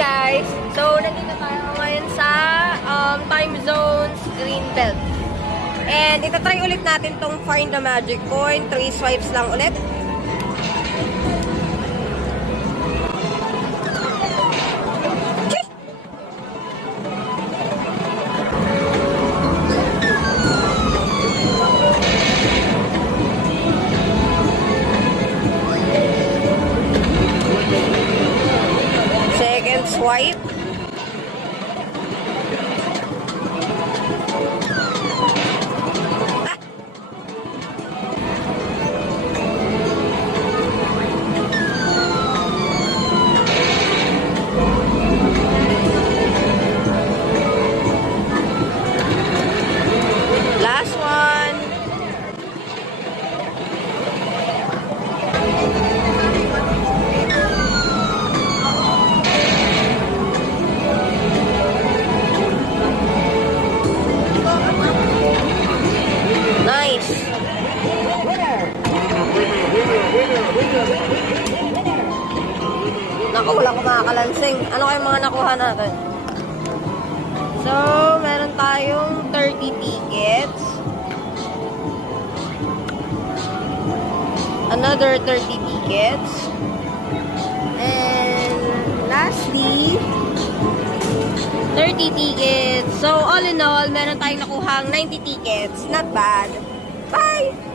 guys! So, nandito tayo ngayon sa time zones Greenbelt. And itatry ulit natin tong Find the Magic Coin. 3 swipes lang ulit. Second swipe. Last one. Nice. Naku, wala ko makakalansing. Ano kayong mga nakuha natin? So, meron tayong 30 tickets. Another 30 tickets. And lastly, 30 tickets. So, all in all, meron tayong nakuhang 90 tickets. Not bad. Bye!